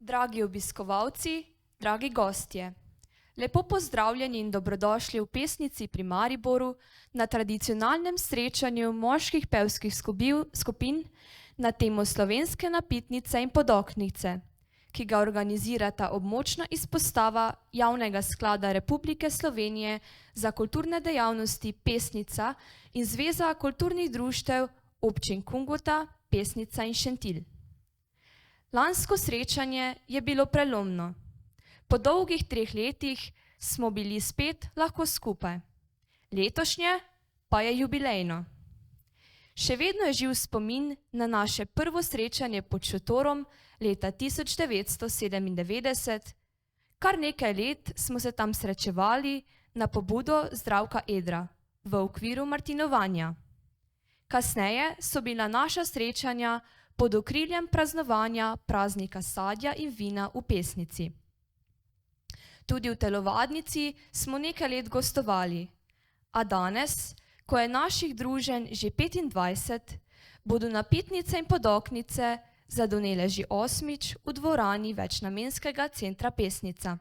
Dragi obiskovalci, dragi gostje, lepo pozdravljeni in dobrodošli v Pesnici pri Mariboru na tradicionalnem srečanju moških pevskih skupin na temo Slovenske napitnice in podoknice, ki ga organizirata območna izpostava Javnega sklada Republike Slovenije za kulturne dejavnosti Pesnica in Zveza kulturnih društev občin Kungota, Pesnica in Šentilj. Lansko srečanje je bilo prelomno. Po dolgih 3 letih smo bili spet lahko skupaj. Letošnje pa je jubilejno. Še vedno je živ spomin na naše prvo srečanje pod šotorom leta 1997. Kar nekaj let smo se tam srečevali na pobudo Zdravka Edra v okviru martinovanja. Kasneje so bila naša srečanja pod okriljem praznovanja praznika sadja in vina v Pesnici. Tudi v telovadnici smo nekaj let gostovali, a danes, ko je naših druženj že 25, bodo napitnice in podoknice zadonele že 8. v dvorani večnamenskega centra Pesnica.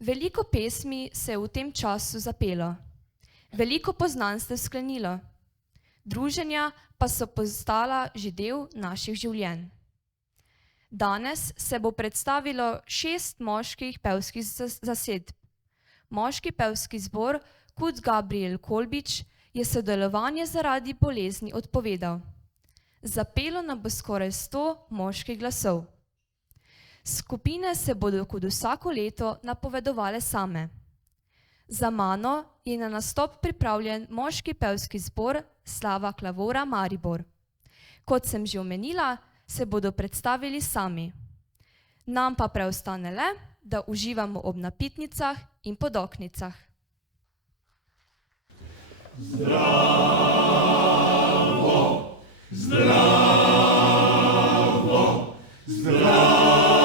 Veliko pesmi se je v tem času zapelo, veliko poznanstev sklenilo, druženja pa so postala že del naših življenj. Danes se bo predstavilo 6 moških pevskih zasedb. Moški pevski zbor Kud Gabriel Kolbič je sodelovanje zaradi bolezni odpovedal. Zapelo nam bo skoraj 100 moških glasov. Skupine se bodo kot vsako leto napovedovale same. Za mano je na nastop pripravljen moški pevski zbor Slava Klavora Maribor. Kot sem že omenila, se bodo predstavili sami. Nam pa preostane le, da uživamo ob napitnicah in podoknicah. Zdravo, zdravo, zdravo,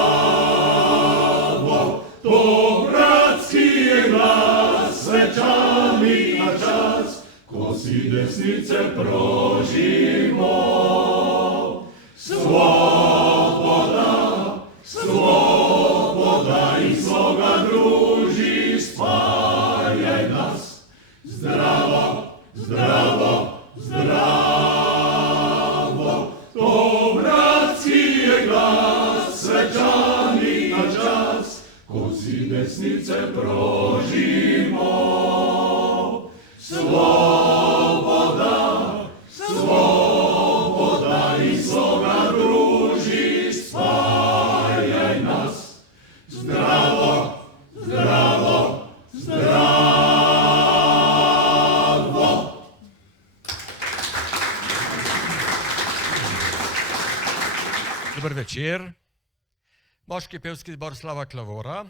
to bratski je glas, svečani na čas, ko si desnice prožimo. Svoboda, svoboda in sloga druži, spajaj nas. Zdravo, zdravo, zdravo, to bratski je glas, svečani na čas, ko si desnice prožimo. Svoboda, svoboda in sloga druži, spajaj nas. Zdravo, zdravo, zdravo. Dober večer. Moški pevski zbor Slava Klavora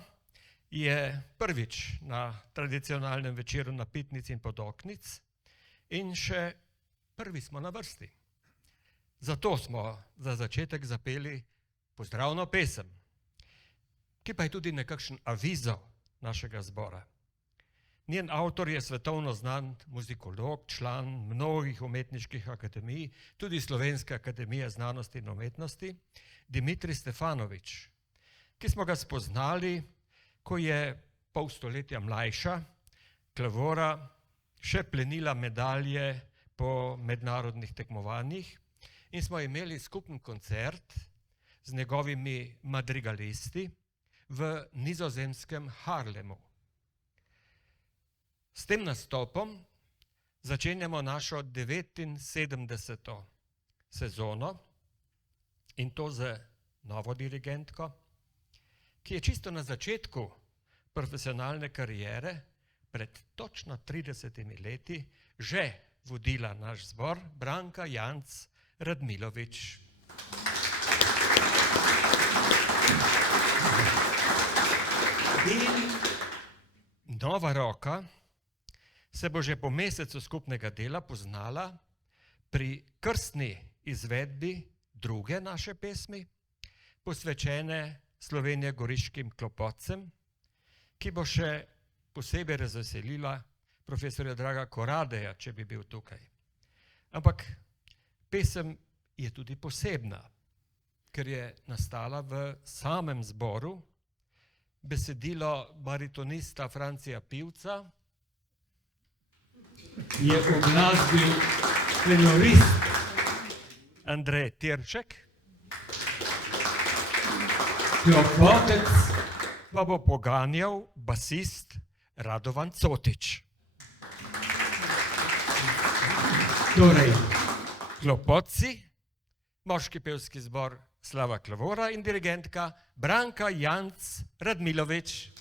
je prvič na tradicionalnem večeru napitnic in podoknic in še prvi smo na vrsti. Zato smo za začetek zapeli pozdravno pesem, ki pa je tudi nekakšen avizo našega zbora. Njen avtor je svetovno znan muzikolog, član mnogih umetniških akademij, tudi Slovenske akademije znanosti in umetnosti, Dimitrij Stefanovič, ki smo ga spoznali, ko je pol stoletja mlajša Klavora še plenila medalje po mednarodnih tekmovanjih in smo imeli skupen koncert z njegovimi madrigalisti v nizozemskem Haarlemu. S tem nastopom začenjamo našo 79. sezono in to z novo dirigentko, ki je čisto na začetku profesionalne kariere pred točno 30 leti že vodila naš zbor, Branka Janc Radmilovič. Nova roka se bo že po mesecu skupnega dela poznala pri krstni izvedbi druge naše pesmi, posvečene Slovenije goriškim klopotcem, ki bo še posebej razveselila profesorja Draga Koradeja, če bi bil tukaj. Ampak pesem je tudi posebna. ker je nastala v samem zboru. Besedilo baritonista Francija Pivca je uglasbil tenorist Andrej Tiršek, klopotec pa bo poganjal basist Radovan Cotič. Torej, klopotci, moški pevski zbor Slava Klavora in dirigentka Branka Janc Radmilovič.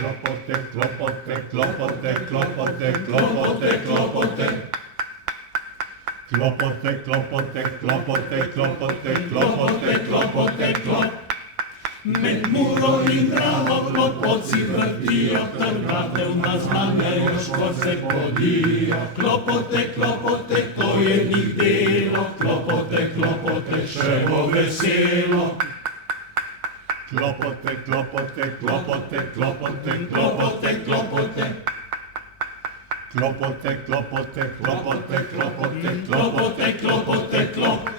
Klopote, klopote, klopote, klopote, klopote, klopote. Klopote, klopote, klopote, klopote, klopote, klopote, klop. Med Muro in Dravo klopoci vrtijo, trgate v nas manjajo, škoce podijo. Klopote, klopote, to je njih delo, klopote, klopote, še bo veselo. Klopote, klopote, klopote, klopote, klopote, klopote. Klopote, klopote, klopote, klopote, klopote, klopote, klop.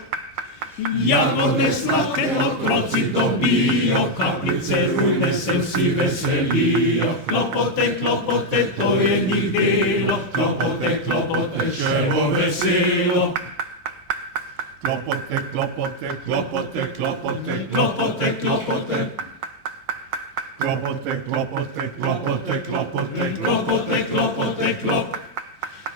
Jagode sladke otroci dobijo, kapljice rujne se vsi veselijo. Klopote, klopote, to je njih delo, klopote, klopote, še bo veselo. Klopote, klopote, klopote, klopote, klopote, klopote. Klopote, klopote, klopote, klopote, klopote, klopote, klop.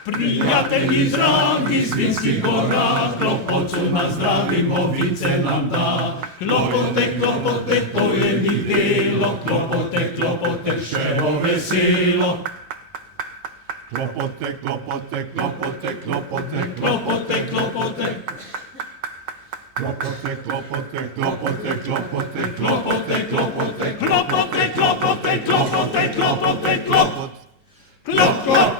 Prijatelji dragi z Vinskih gora, klopocu na zdravimo, vince nam da. Klopote, klopote, to je njih delo, klopote, klopote, še bo veselo. Klopote, klopote, klopote, klopote, klopote, klopote. Klopote, klopote, klopote, klopote, klopote, klopote, klopote, klopote, klopote, klopote, klopot. Klop, klop.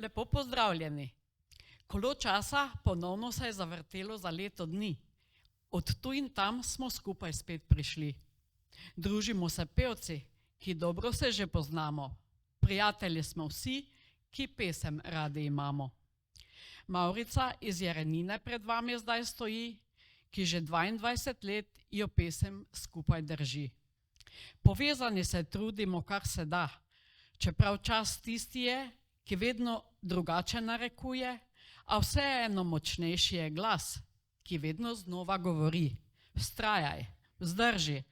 Lepo pozdravljeni. Kolo časa ponovno se je zavrtelo za leto dni. Od tu in tam smo skupaj spet prišli. Družimo se pevci, ki dobro se že poznamo. Prijatelji smo vsi, ki pesem radi imamo. Maurica iz Jerenine pred vami zdaj stoji, ki že 22 let jo pesem skupaj drži. Povezani se trudimo, kar se da, čeprav čas tisti je, ki vedno drugače narekuje, a vseeno močnejši je glas, ki vedno znova govori. Vztrajaj, vzdrži,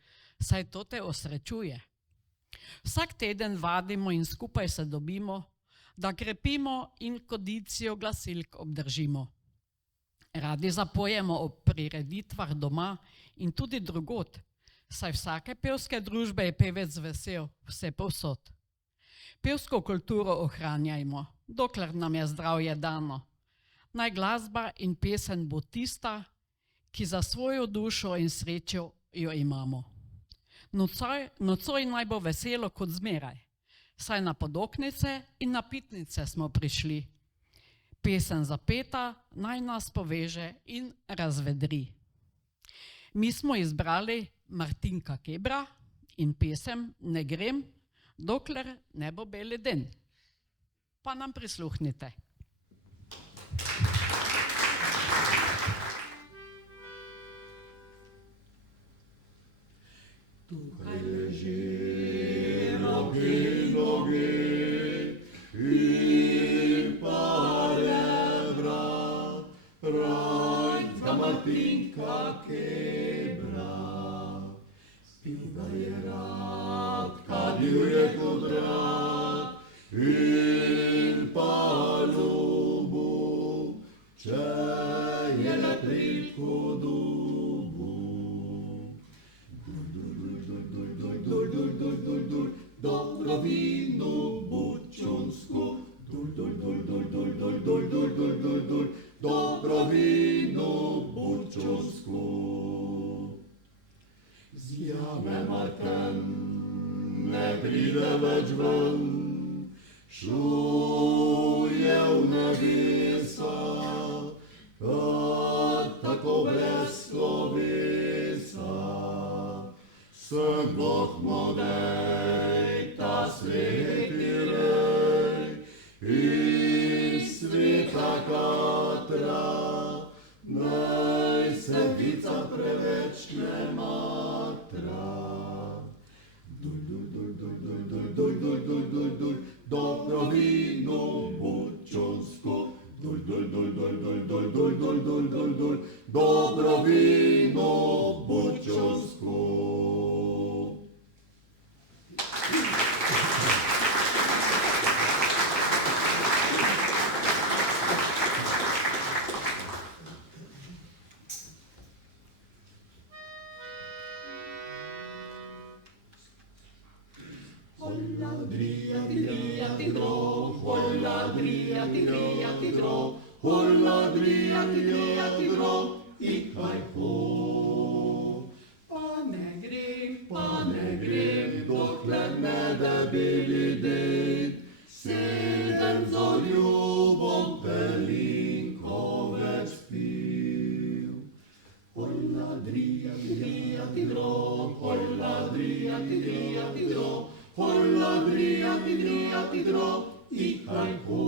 saj to te osrečuje. Vsak teden vadimo in skupaj se dobimo, da krepimo in kondicijo glasilk obdržimo. Radi zapojemo ob prireditvah doma in tudi drugod, saj vsake pevske družbe je pevec vesel, vse povsod. Pevsko kulturo ohranjajmo, dokler nam je zdravje dano. Naj glasba in pesem bo tista, ki za svojo dušo in srečo jo imamo. Nocoj naj bo veselo kot zmeraj, saj na podoknice in napitnice smo prišli. Pesem zapeta naj nas poveže in razvedri. Mi smo izbrali Martinka Kebra in pesem Ne grem, dokler ne bo beli den. Pa nam prisluhnite. Tukaj leži nogi, nogi in parebra, rajca Martinka Kebra. Spiva je rad, kadil je kot rad in pa ljubu, če je le pritko dubu. Dobro vino bučonsko, dobro vino Zjame matem ne pride več ven, šuje v nebesa, kar tako brez slovesa. Se Bog modej, ta sveti rej, in sveta Katra, naj se vica preveč ne matra. Dul, dul, dul, dul, dul, dul, dul, dul, dul, dul, dul, dobro vino bučonsko. Dul, dul, dul, dul, dul, dul, dul, dul, dul, dul, dul, dobro vino bučonsko. I kaj ho. Pa ne grem, dokler ne debeli dej, sedem za ljubom pelinkovec pil. Holla drija ti dro, holla drija ti dro, holla drija ti dro, i kaj ho.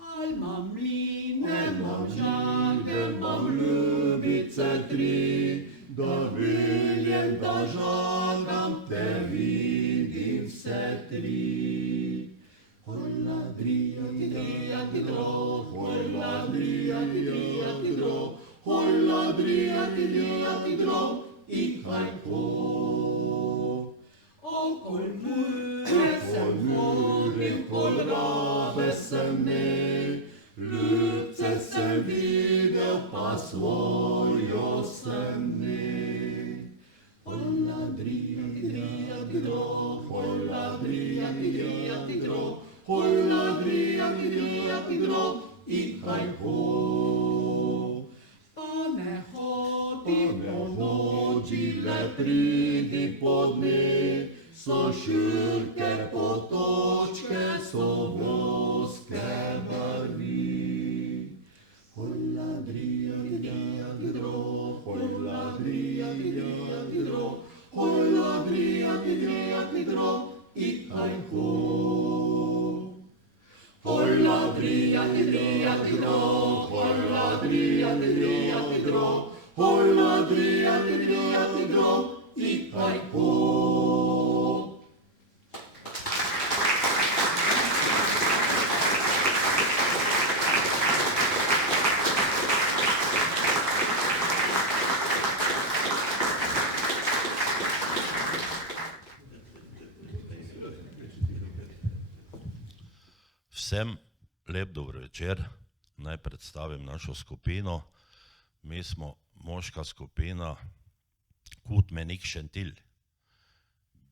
Al mam mline, mam žage, mam ljubice tri, da viljem, da žagam, te vidim vse tri. Holla drija ti dro, holla drija ti dro, holla drija ti dro, i kaj ho. Okol mure sem hodil, kol rave sem imel, ljubce sem videl, pa svojo sem imel. Holla drija ti dro, holla drija ti dro, holla drija ti dro, i kaj ho. Pa ne hodi po noči, le pridi po dne, so šurke, potočke, so voske barvi. Holla drija ti dro, holla drija ti dro, holla drija ti dro, i kaj ho. Holla drija ti dro, holla drija ti dro, holla drija ti dro, i kaj ho. Vsem lep dobro večer, naj predstavim našo skupino. Mi smo moška skupina Kutmenik Šentilj.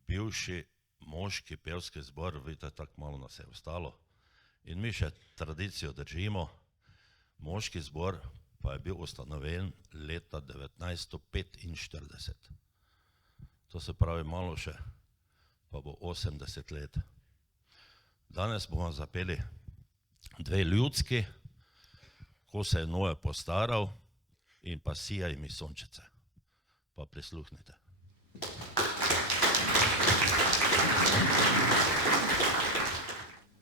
Bivši moški pevski zbor, vidite, tako malo nas je ostalo. In mi še tradicijo držimo. Moški zbor pa je bil ustanovljen leta 1945. To se pravi malo še, pa bo 80 let. Danes bomo zapeli dve ljudski, Ko se je Noe postaral in pa Sijaj mi sončice. Pa prisluhnite.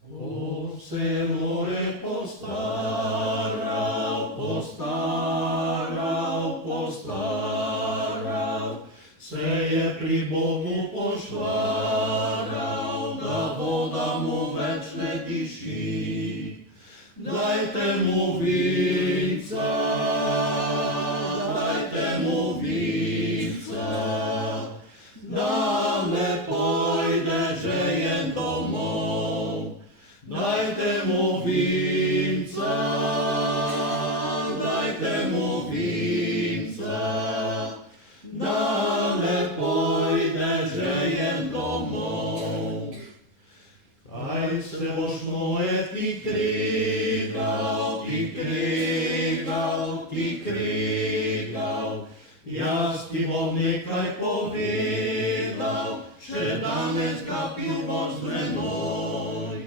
Ko se je Noe postaral, se je pri Bogu pošvaral, da voda mu več ne diši. Dajte mu vinca, da ne pojde žejen domov. Dajte mu vinca, da ne pojde žejen domov. Jaz ti bom nekaj povedal, še danes ga pil bom z menoj.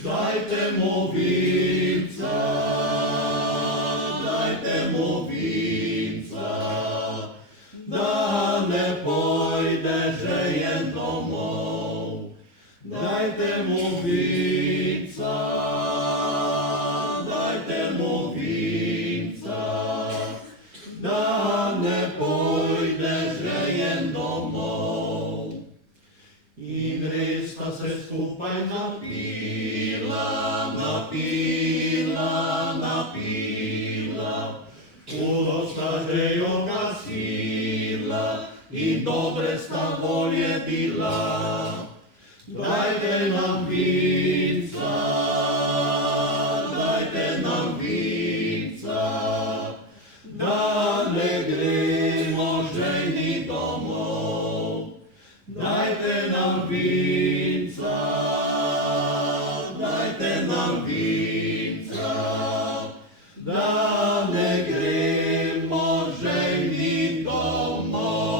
Dajte mu vinca, da ne pojde žejen domov. Dajte mu vinca, da ne pojde žejen domov. In res sta se skupaj napila, hudo sta žejo gasila in dobre sta volje bila. Dajte nam vinca, da ne gremo žejni domov. Dajte nam vinca, da ne gremo žejni domov.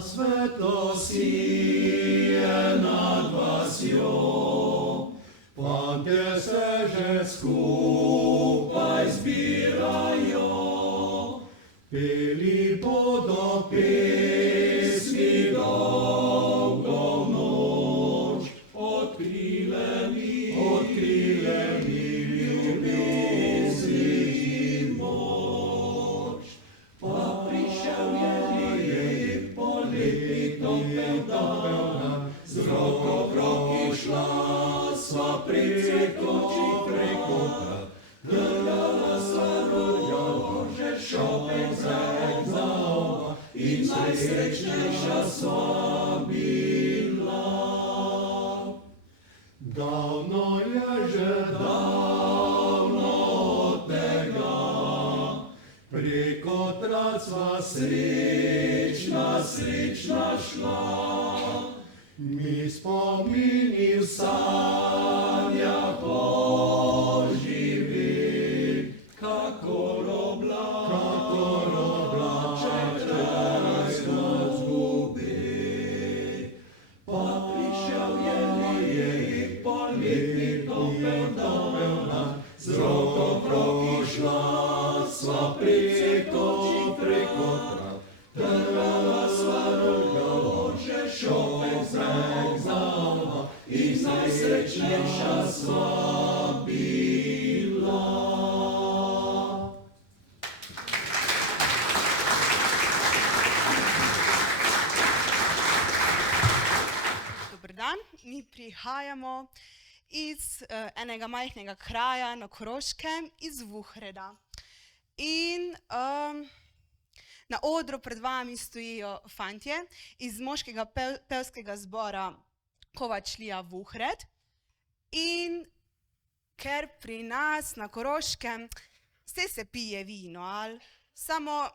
Svetlo sije nad vasjo, fantje se že skupaj zbirajo, peli bodo pesmi dolgo v noč, odkrile mi ljubezni. takrat sva srečna, srečna šla. Mi spomini v sanjah oživi, kakor oblaček trajno zgubi. Pa prišel je lijek, poletni topel dan, z roko v roki šla sva preko trav. Trgala sva rože, šopek zama in najsrečnejša sva bila. Dober dan, mi prihajamo iz enega majhnega kraja na Koroškem, iz Vuhreda. In na odru pred vami stojijo fantje iz moškega pevskega zbora Kovačlija Vuhred. In ker pri nas na Koroškem se pije vino, ali samo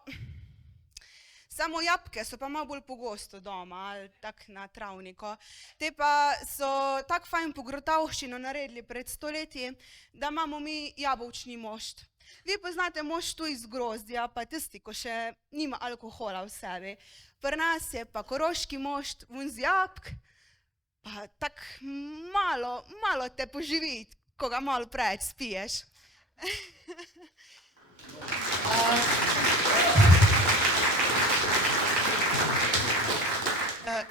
jabolka so pa malo bolj pogosto doma, ali tak na travniku. Te pa so tak fajn pogrotavščino naredili pred stoletji, da imamo mi jabolčni mošt. Vi poznate mošt tu iz grozdja, pa tisti, ko še nima alkohola v sebi. Pri nas je pa koroški mošt vun z jabolk, pa tak malo te poživi, ko ga malo preveč spiješ.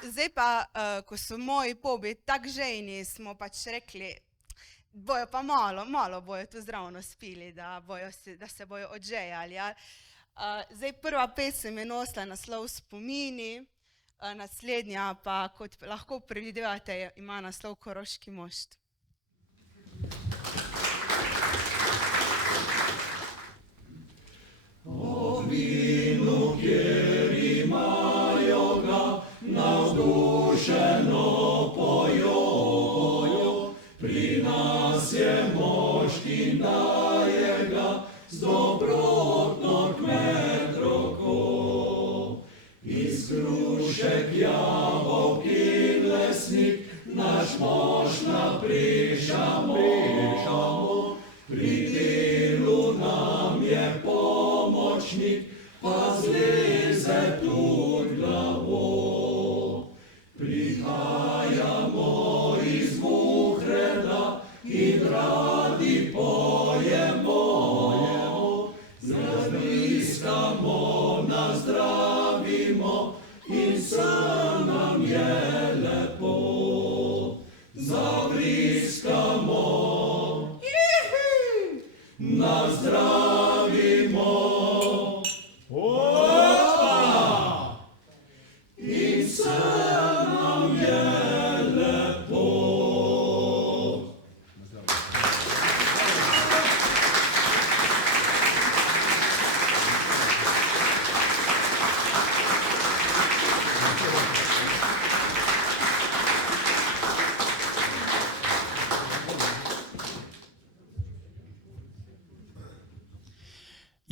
Zdaj pa, ko so moji pobi tak žejni, smo pač rekli, bojo pa malo bojo tu zravno spili, da se bojo odžejali. Zdaj prva pesem je nosila naslov Spomini, naslednja pa, kot lahko predvidevate, ima naslov Koroški mošt. O vinu, kjer imajo ga navdušeno pojo, pri nas je mošt in daje ga z dobrotno kmet roko. Iz hrušek, jabolk in lesnik naš mošt naprišamo, pri delu nam je pomočnik, pa zleze tudi glavo. Prihajamo iz Vuhreda in radi pojemo, zavriskamo, nazdravimo in se nam je lepo. Zavriskamo, nazdravimo, in se nam je lepo.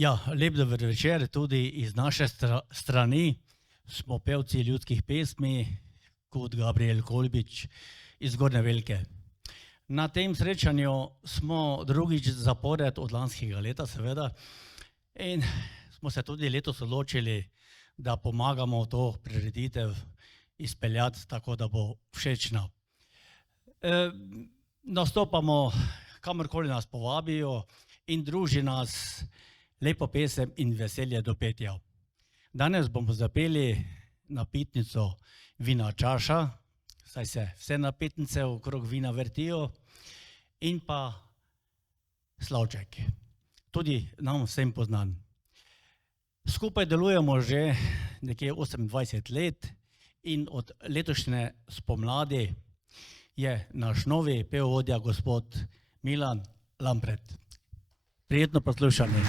Ja, lep dober večer tudi iz naše strani. Smo pevci ljudskih pesmi, kot Gabriel Kolbič iz Gornje Velike. Na tem srečanju smo drugič zapored od lanskega leta, seveda, in smo se tudi letos odločili, da pomagamo to prireditev izpeljati tako, da bo všečna. Nastopamo, kamorkoli nas povabijo in druži nas lepo pesem in veselje do petja. Danes bomo zapeli napitnico Vina čaša, saj se vse napitnice okrog vina vrtijo, in pa Slavček, tudi nam vsem poznan. Skupaj delujemo že nekje 28 let in od letošnje spomladi je naš novi pevovodja gospod Milan Lampret. Prijetno poslušanje.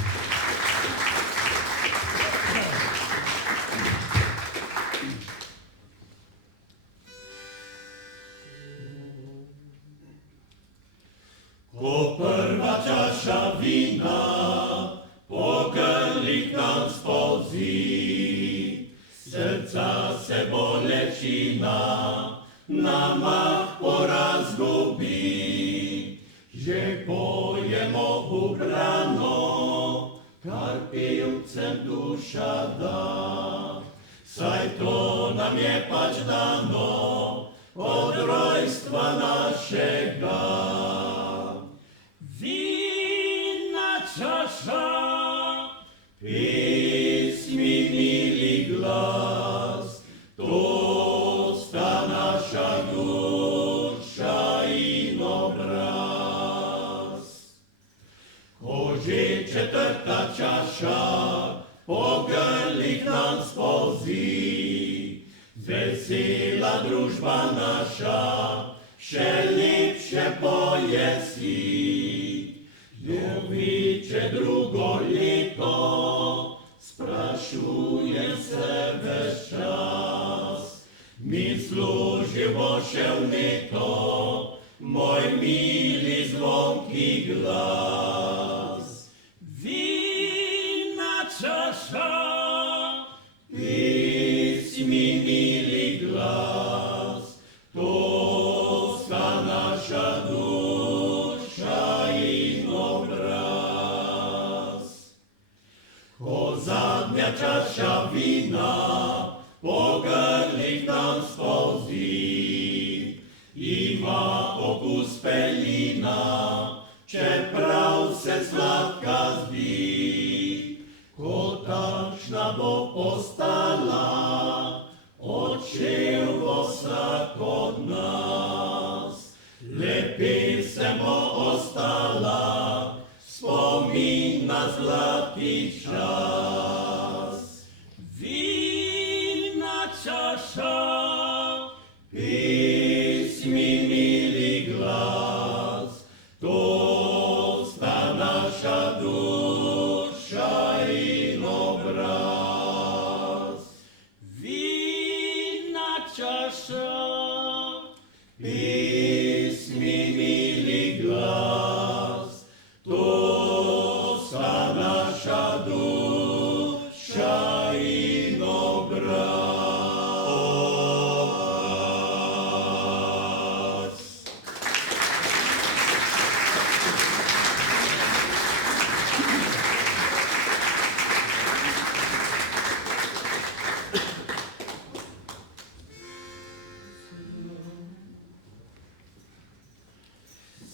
Ko prva čaša vina po grlih nam spolzi, brano, kar pevcem duša da. Saj to nam je pač dano od rojstva našega. Vina čaša, pesmi mili glas, to sta naša duša in obraz. Ko že četrta čaša po grlih nam spolzi, vesela družba naša še lepše pojesi. Joviče drugo leto, sprašujem se ves čas, mi služil bo še vneto, moj mili zvonki glas. Vina čaša, pesmi mili glas, to sta naša duša in obraz. Ko zadnja čaša vina po grlih nam spolzi, ima okus pelina, čeprav se sladka zdi. Ko takšna bo postala, odšel bo vsak od nas. Le pesem bo ostala, spomin na zlati čas. Vina čaša, pesmi mili glas, to sta naša duša in obraz. Vina čaša, pesmi mili glas, to sta naša duša in obraz.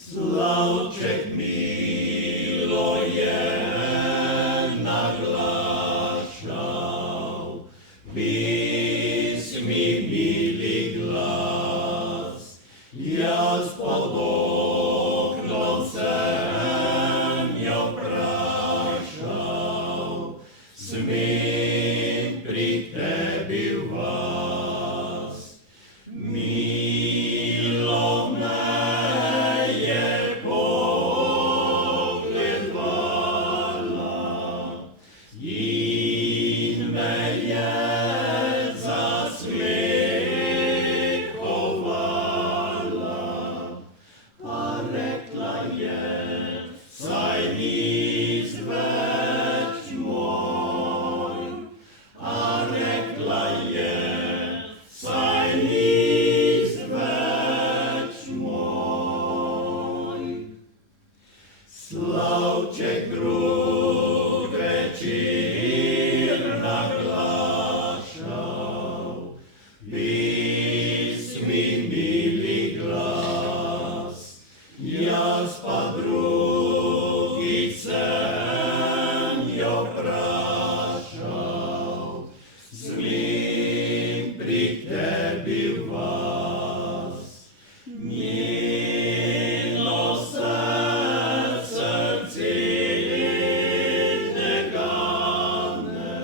Slavček milo je naglašal, pesmi mili glas. Jaz pod oknom sem jo vprašal, smem pri tebi v vas. Milo me je pogledala in me je zasmehovala, pa rekla je, saj nis več moj, a rekla je, saj nis več moj. Slavček drug večer naglašal, pesmi mili glas. Jaz pa drugič sem jo vprašal, smem pri tebi v vas. Njeno srce ne gane,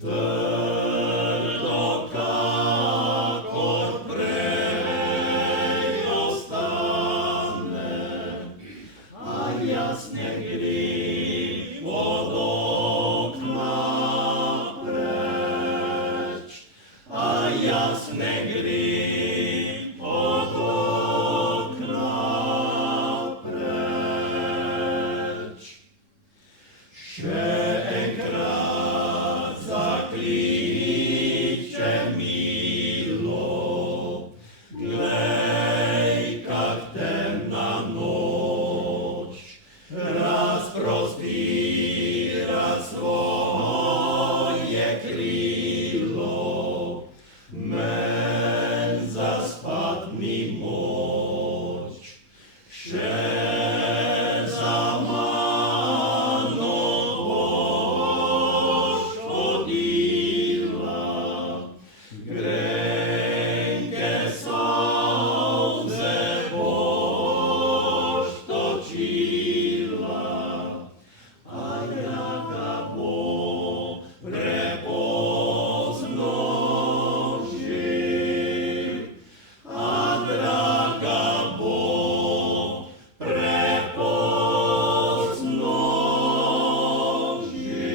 trdo kakor prej ostane. A jaz ne grem od okna preč, a jaz ne grem od okna preč. Še enkrat zakliče milo, glej, kak temna noč, razprostira svoje krilo, men zaspat ni moč, še za mano boš hodila, grenke solze boš točila, a jaga bo prepozno že, a draga bo prepozno že.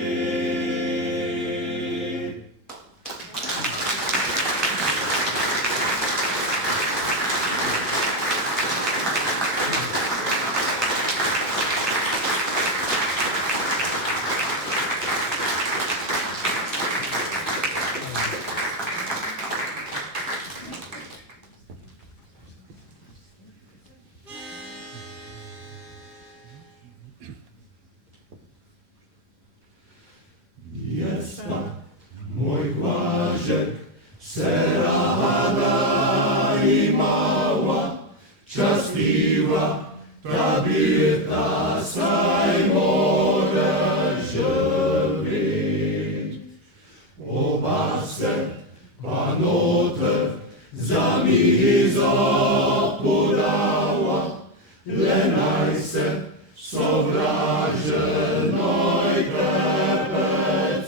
Jespa, moj Blažek, se rada imava, častiva, ta birta saj mora živeti. Oba se pa noter za mizo podava, le naj se sovraženoj tebe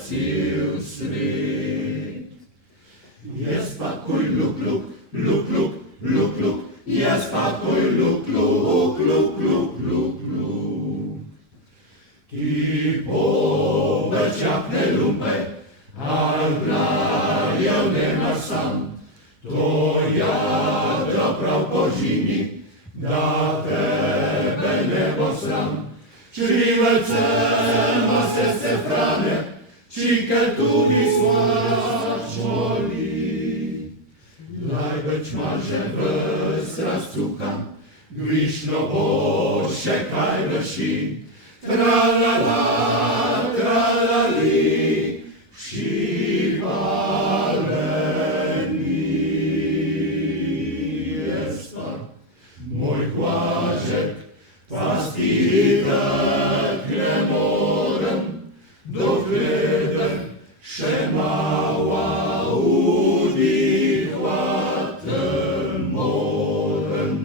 cel svet. Jaz pa kuj luk, luk, luk, luk, luk, luk, jaz pa kuj luk, luk, luk, luk, luk, luk. Ki povečakne lumpe, al glajev nema sam, to jadra prav po žini, da tebe ne bo sram. Črivelcema se frane, čikel tudi svačo li. Največ maže vrst razcukam, gvišno bo še kaj vrši. Tralala, tralali, vši valeni. Jaz pa, moj Blažek, pasti tak ne morem, dokler še mala udihvati morem.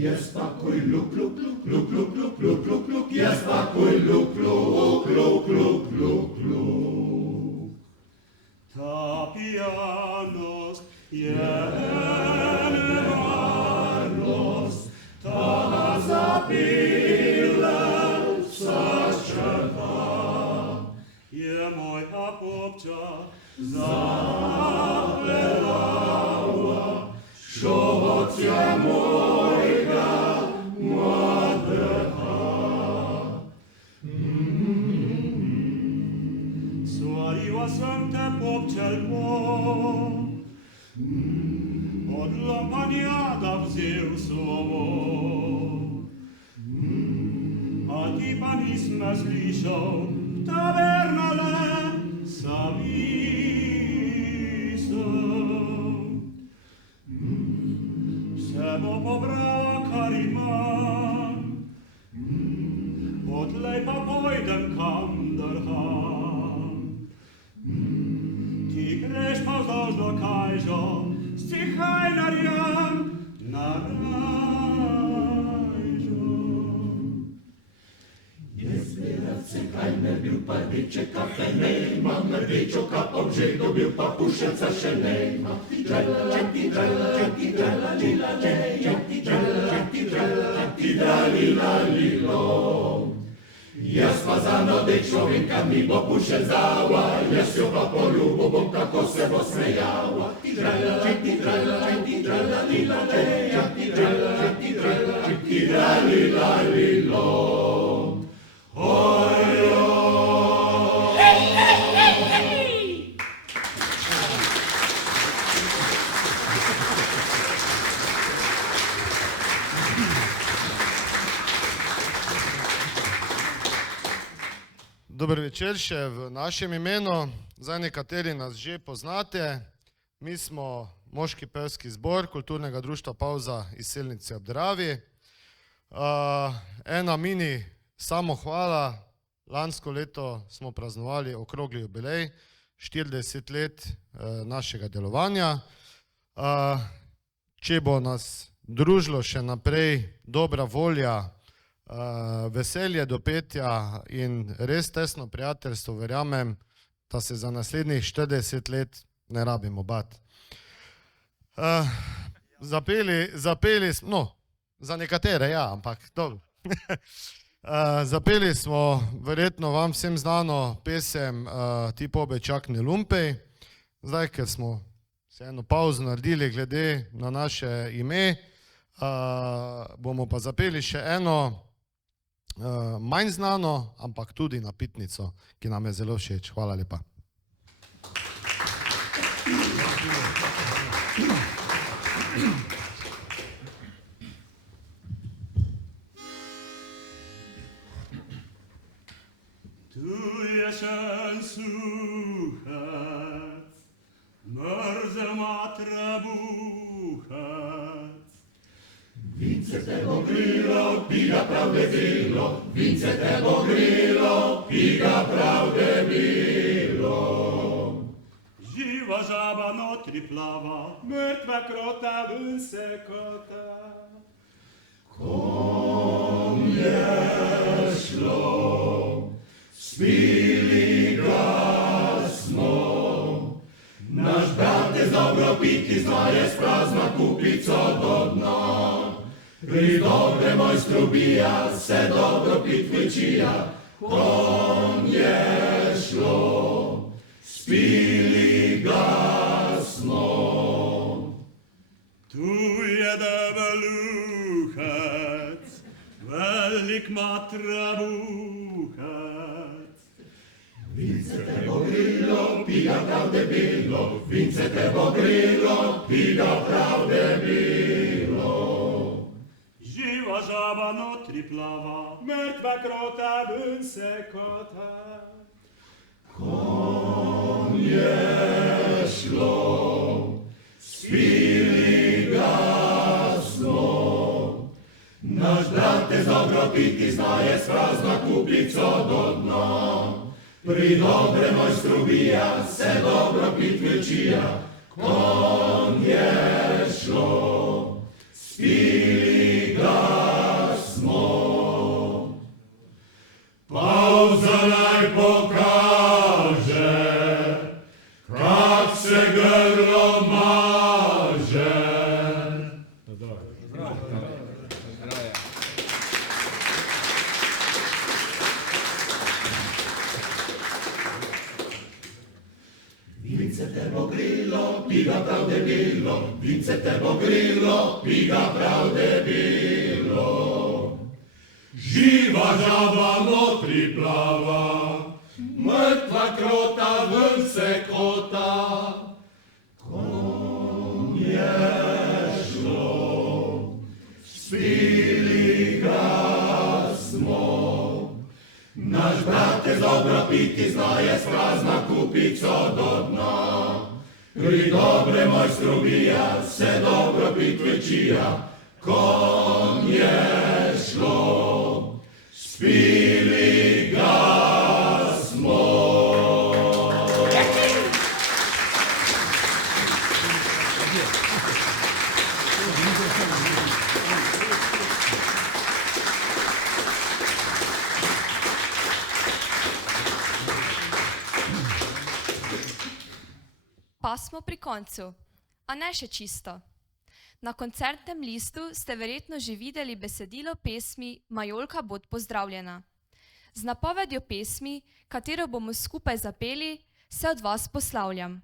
Jaz pa kuj luk, luk, luk, luk, luk, luk, luk, luk, luk, jaz pa kuj luk, luk, luk, luk, luk, luk. Ta pijanost je nevarnost, ta zapila vsačega. Je moj apopča zapelava, šovocija mojega mladeha. Svariva sem te popčelko, od lopanjada vzel slovo. A ti pa nisme slišal, tavernale saviso. Vse bo pobrala, kar imam, odlej pa pojdem kam drham. Ti greš pa vzdolž do kajžo, s cihajnarjem na rajžo. Jaz gledalce kaj ne bil, pa rdeče kape nema, rdečo kapo že dobil, pa pušeca še nema. Čati drala lila leja, čati drala lila lilo. Jaz pa za nodej človeka mi bo pušec dala, jaz jo pa poljubo bom, kako se bo smejala. Čati drala lila leja, čati drala lila lilo. Dober večer še v našem imenu. Zdaj nekateri nas že poznate. Mi smo moški pevski zbor Kulturnega društva Pavza iz Selnice ob Dravi. Ena mini samohvala. Lansko leto smo praznovali okrogli jubilej, 40 let našega delovanja. Če bo nas družilo še naprej dobra volja, veselje do petja in res tesno prijateljstvo, verjamem, da se za naslednjih 40 let ne rabimo bati. Zapeli smo, no, za nekatere ja, ampak dobro. Zapeli smo verjetno vam vsem znano pesem Ti pobe čak ne lumpej. Zdaj, ker smo se eno pauzo naredili glede na naše ime, bomo pa zapeli še eno manj znano, ampak tudi napitnico, ki nam je zelo všeč. Hvala lepa. Tu jesen suhec, mrzel matra buhec. Vince te bo grilo, piga prav debilo, vince te bo grilo, piga prav debilo. Živa žaba notri plava, mrtva krota ven se kota. Kom je šlo, spili ga smo, naš brat je z dobro piti zna, je sprazna kupico do dna. Pri dobre mojstru bija se dobro pit večija, kom je šlo, spili ga smo. Tu je debeluhec, velik matra buhec. Vince te bo grilo, piga prav debilo, vince te bo grilo, piga prav debilo. Živa žaba notri plava, mrtva krota ven se kota. Kom je šlo, spili ga smo, naš brat te dobro piti zna, je sprazna kupico do dna. Pri dobre mojstru bija se dobro pit večija, kom je šlo, spili ga smo. Pauza naj pokaže, kak se grlo maže. Vince te bo grilo, piga prav debilo, vince te bo grilo, piga prav debilo. Živa žaba notri plava, mrtva krota ven se kota. Kom je šlo, spili ga smo, naš brat je dobro piti zna, je sprazna kupico do dna. Pri dobre mojstru bija se dobro pit večija, kom je šlo, spili ga smo. Pa smo pri koncu, a ne še čisto. Na koncertnem listu ste verjetno že videli besedilo pesmi Majolka bod pozdravljena. Z napovedjo pesmi, katero bomo skupaj zapeli, se od vas poslavljam.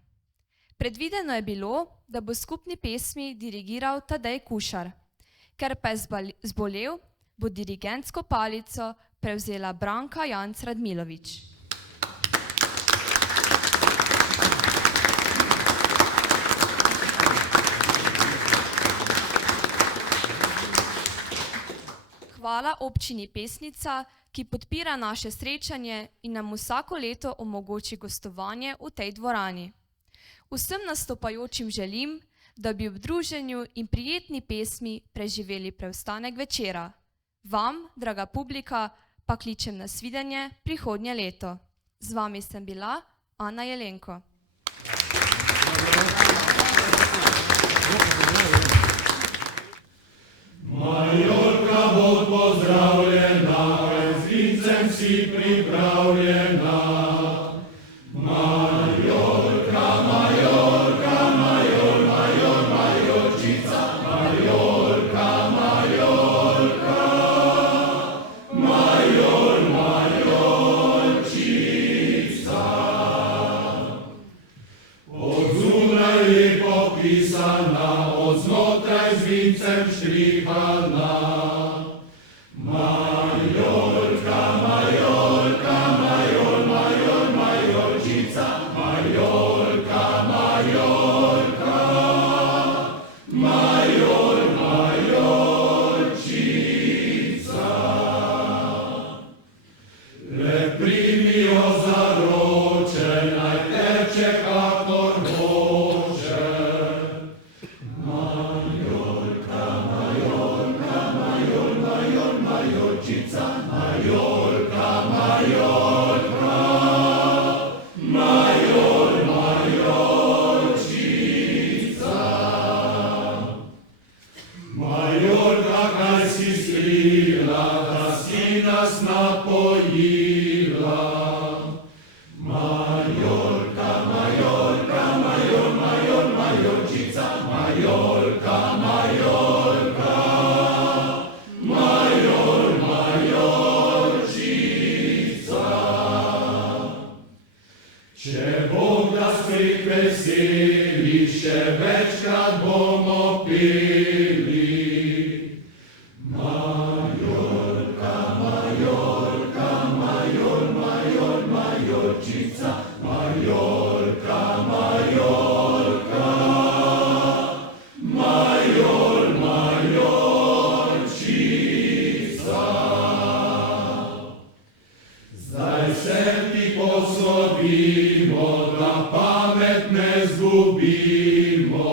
Predvideno je bilo, da bo skupni pesmi dirigiral Tadej Kušar. Ker pa je zbolel, bo dirigentsko palico prevzela Branka Janc Radmilovič. hvala občini Pesnica, ki podpira naše srečanje in nam vsako leto omogoči gostovanje v tej dvorani. Vsem nastopajočim želim, da bi ob druženju in prijetni pesmi preživeli preostanek večera. Vam, draga publika, pa kličem na svidenje prihodnje leto. Z vami sem bila Ana Jelenko. Majorka bo pozdravljena, z vincem si pripravljena. Majorka, Majorka, Major, Major, Majorčica, Majorka, Majorka, Major, Majorčica. Od zunaj lepo pisana, od znotraj z vincem štrihana. Majorka, Majorka, Major, Major, Majorčica, Majorka, Majorka, Major, Majorčica. Le primi jo za roče, naj teče kakor može. Majorka, Majorka, Major, Major, Majorčica, Majorka, Majorka, Major, Majorčica. Majorka, kaj si skrila, da si nas napojila. Majorka, Majorka, Major, Major, Majorčica, Majorka, Majorka, Major, Majorčica. Če Bog da spet veseli, še večkrat bomo peli. Majorka, Majorka, Major, Major, Majorčica, Majorka, Majorka, Major, Majorčica. Zdaj se ti poslovimo, da pamet ne zgubimo.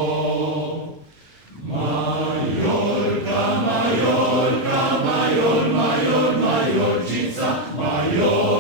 Majorka, Majorka, Major, Major, Majorčica, Major.